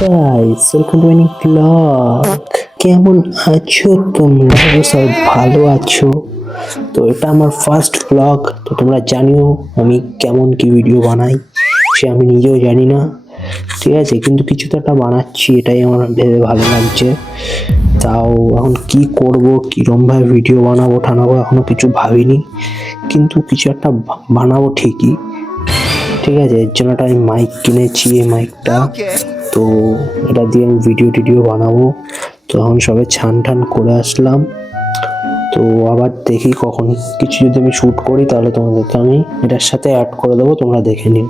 Guys welcome to my blog. কেমন আছো তোমরা? সবাই ভালো আছো তো? এটা আমার ফার্স্ট ব্লগ, তো তোমরা জানিও আমি কেমন কি ভিডিও বানাই, সে আমি নিজেও জানি না, ঠিক আছে? কিন্তু কিছু তো একটা বানাচ্ছি, এটাই আমার ভেবে ভালো লাগছে। তাও এখন কি করব, কিরম ভাবে ভিডিও বানাবো ঠানাবো এখনো কিছু ভাবিনি, কিন্তু কিছু একটা বানাবো ঠিকই, ঠিক আছে? এর জন্য একটা আমি মাইক কিনেছি, এই মাইকটা, তো এটা দিয়ে আমি ভিডিও টিডিও বানাবো। তো এখন সবে ছান ঠান করে আসলাম, তো আবার দেখি কখন কিছু যদি আমি শ্যুট করি তাহলে তোমাদেরকে আমি এটার সাথে অ্যাড করে দেবো, তোমরা দেখে নিও।